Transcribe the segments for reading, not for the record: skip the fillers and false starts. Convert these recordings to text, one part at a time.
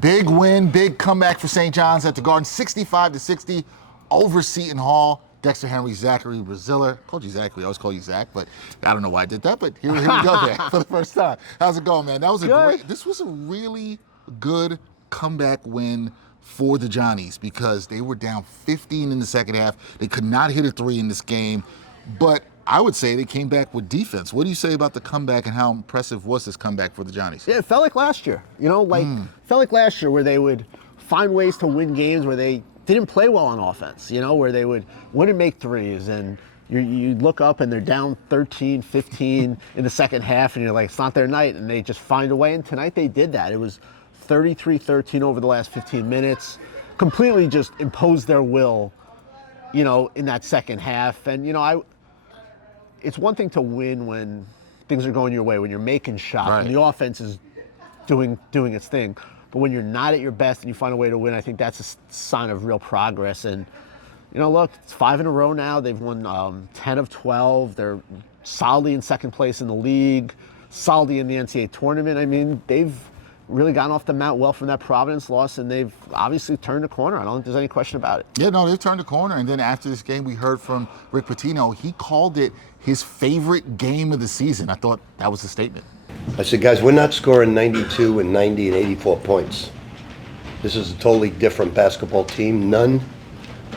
Big win, big comeback for St. John's at the Garden, 65-60 over Seton Hall. Dexter Henry, Zachary Braziller. Called you Zachary, I always call you Zach, but I don't know why I did that, but here we go there for the first time. How's it going, man? That was this was a really good comeback win for the Johnnies because they were down 15 in the second half. They could not hit a three in this game, but I would say they came back with defense. What do you say about the comeback and how impressive was this comeback for the Johnnies? Yeah, it felt like last year, felt like last year where they would find ways to win games where they didn't play well on offense, where they wouldn't make threes, and you look up and they're down 13, 15 in the second half, and you're like, it's not their night, and they just find a way, and tonight they did that. It was 33-13 over the last 15 minutes, completely just imposed their will, in that second half, and, it's one thing to win when things are going your way, when you're making shots, right, and the offense is doing its thing. But when you're not at your best and you find a way to win, I think that's a sign of real progress. And, look, it's 5 in a row now. They've won 10 of 12. They're solidly in second place in the league, solidly in the NCAA tournament. I mean, they've really gotten off the mat well from that Providence loss, and they've obviously turned the corner. I don't think there's any question about it. Yeah, no, they've turned the corner. And then after this game, we heard from Rick Patino. He called it his favorite game of the season. I thought that was a statement. I said, guys, we're not scoring 92 and 90 and 84 points. This is a totally different basketball team, none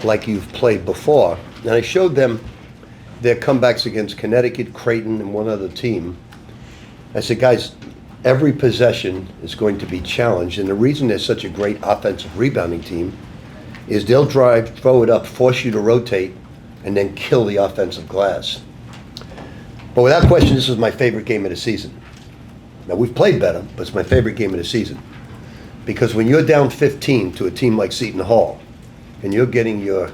like you've played before. And I showed them their comebacks against Connecticut, Creighton, and one other team. I said, guys, every possession is going to be challenged. And the reason they're such a great offensive rebounding team is they'll drive, throw it up, force you to rotate, and then kill the offensive glass. But without question, this was my favorite game of the season. Now, we've played better, but it's my favorite game of the season. Because when you're down 15 to a team like Seton Hall, and you're getting your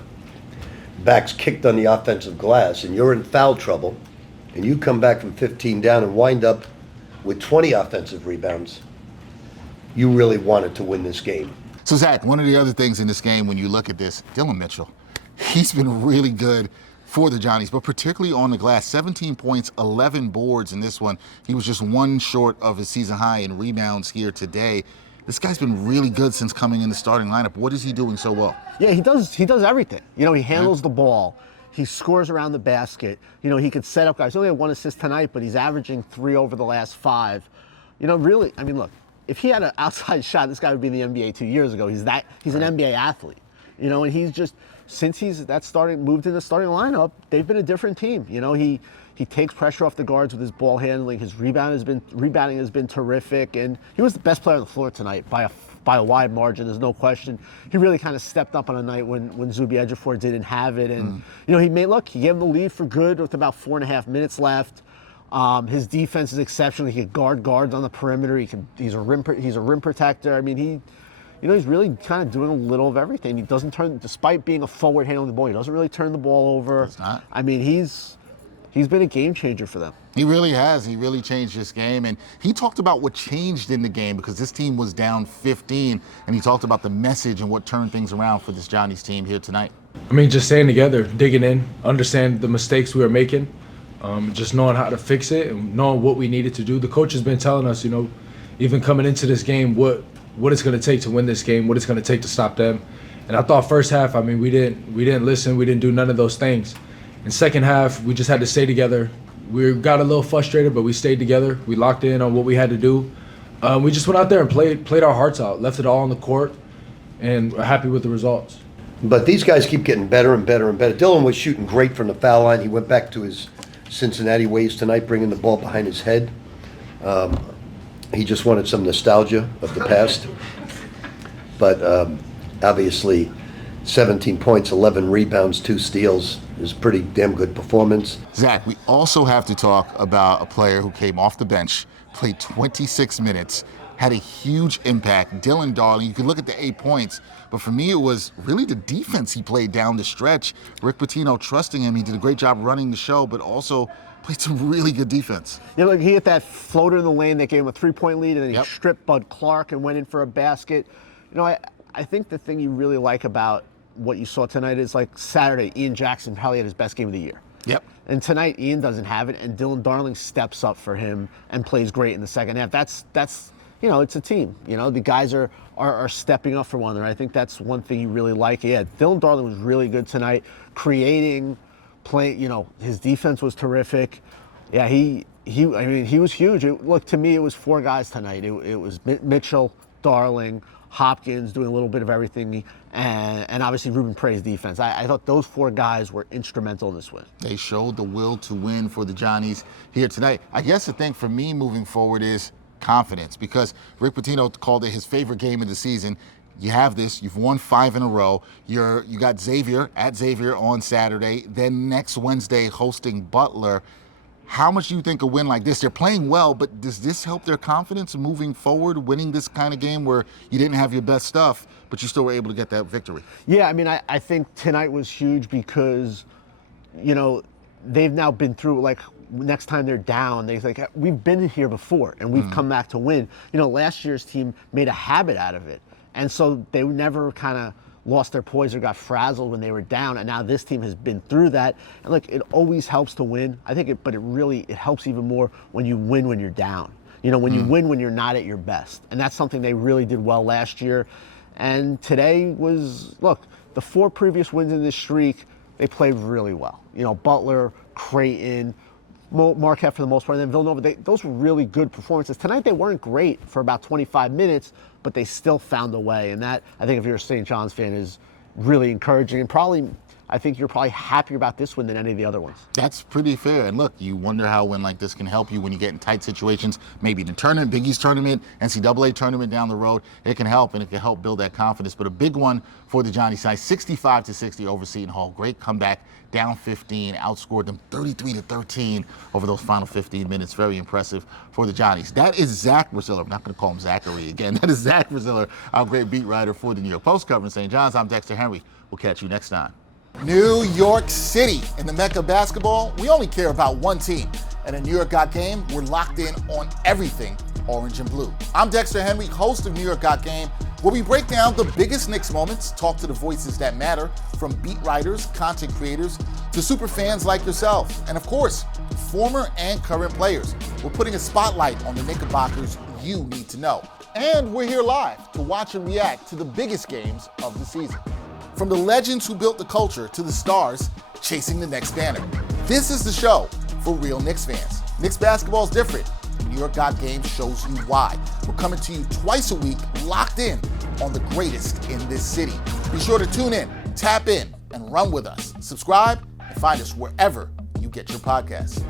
backs kicked on the offensive glass, and you're in foul trouble, and you come back from 15 down and wind up with 20 offensive rebounds, you really wanted to win this game. So, Zach, one of the other things in this game, when you look at this, Dylan Mitchell, he's been really good for the Johnnies, but particularly on the glass. 17 points, 11 boards in this one. He was just one short of his season high in rebounds here today. This guy's been really good since coming in the starting lineup. What is he doing so well? Yeah, he does everything. He handles the ball. He scores around the basket. He could set up guys. He only had 1 assist tonight, but he's averaging 3 over the last 5. Really, I mean, look, if he had an outside shot, this guy would be in the NBA 2 years ago. He's an NBA athlete. And he's just, since he's moved in the starting lineup, they've been a different team. He takes pressure off the guards with his ball handling. His rebounding has been terrific, and he was the best player on the floor tonight by a wide margin. There's no question. He really kind of stepped up on a night when Zuby Ejiofor didn't have it, and he gave him the lead for good with about 4.5 minutes left. His defense is exceptional. He can guard guards on the perimeter. He's a rim protector. I mean, he's really kind of doing a little of everything. He doesn't despite being a forward handling the ball, he doesn't really turn the ball over. It's not. I mean, he's been a game changer for them. He really has. He really changed this game. And he talked about what changed in the game because this team was down 15. And he talked about the message and what turned things around for this Johnnies team here tonight. I mean, just staying together, digging in, understand the mistakes we were making, just knowing how to fix it and knowing what we needed to do. The coach has been telling us, even coming into this game, what it's going to take to win this game, what it's going to take to stop them. And I thought first half, I mean, we didn't listen. We didn't do none of those things. In second half, we just had to stay together. We got a little frustrated, but we stayed together. We locked in on what we had to do. We just went out there and played our hearts out, left it all on the court, and we're happy with the results. But these guys keep getting better and better and better. Dylan was shooting great from the foul line. He went back to his Cincinnati ways tonight, bringing the ball behind his head. He just wanted some nostalgia of the past. But obviously, 17 points, 11 rebounds, 2 steals is pretty damn good performance. Zach, we also have to talk about a player who came off the bench, played 26 minutes, had a huge impact. Dylan Darling, you can look at the 8 points, but for me it was really the defense he played down the stretch. Rick Patino trusting him. He did a great job running the show, but also played some really good defense. He hit that floater in the lane that gave him a 3-point lead, and then he stripped Bud Clark and went in for a basket. I think the thing you really like about what you saw tonight is, like Saturday, Ian Jackson probably had his best game of the year. Yep. And tonight, Ian doesn't have it, and Dylan Darling steps up for him and plays great in the second half. That's it's a team. The guys are stepping up for one another. I think that's one thing you really like. Yeah, Dylan Darling was really good tonight, creating, playing. His defense was terrific. Yeah, he was huge. Look, to me, it was 4 guys tonight. It was Mitchell, Darling, Hopkins doing a little bit of everything, and obviously Ruben Prey's defense. I thought those 4 guys were instrumental in this win. They showed the will to win for the Johnnies here tonight. I guess the thing for me moving forward is confidence, because Rick Patino called it his favorite game of the season. You have this, you've won 5 in a row. You got Xavier at Xavier on Saturday, then next Wednesday hosting Butler. How much do you think a win like this, they're playing well, but does this help their confidence moving forward, winning this kind of game where you didn't have your best stuff, but you still were able to get that victory? Yeah, I think tonight was huge because, they've now been through, like, next time they're down, we've been here before and we've come back to win. Last year's team made a habit out of it. And so they never kind of lost their poise or got frazzled when they were down, and now this team has been through that. And look, it always helps to win. I think but it helps even more when you win when you're down. When you win when you're not at your best. And that's something they really did well last year. And today was, look, the 4 previous wins in this streak, they played really well. Butler, Creighton, Marquette for the most part, and then Villanova, those were really good performances. Tonight they weren't great for about 25 minutes, but they still found a way. And that, I think if you're a St. John's fan, is really encouraging. And I think you're probably happier about this one than any of the other ones. That's pretty fair. And look, you wonder how a win like this can help you when you get in tight situations, maybe in the tournament, Big East tournament, NCAA tournament down the road. It can help, and it can help build that confidence. But a big one for the Johnny side, 65-60 over Seton Hall. Great comeback, down 15, outscored them 33-13 over those final 15 minutes. Very impressive for the Johnnies. That is Zach Braziller. I'm not going to call him Zachary again. That is Zach Braziller, our great beat writer for the New York Post covering St. John's. I'm Dexter Henry. We'll catch you next time. New York City. In the Mecca of basketball, we only care about one team. And in New York Got Game, we're locked in on everything orange and blue. I'm Dexter Henry, host of New York Got Game, where we break down the biggest Knicks moments, talk to the voices that matter, from beat writers, content creators, to super fans like yourself. And of course, former and current players. We're putting a spotlight on the Knickerbockers you need to know. And we're here live to watch and react to the biggest games of the season. From the legends who built the culture to the stars chasing the next banner. This is the show for real Knicks fans. Knicks basketball is different. New York Got Game shows you why. We're coming to you twice a week, locked in on the greatest in this city. Be sure to tune in, tap in, and run with us. Subscribe and find us wherever you get your podcasts.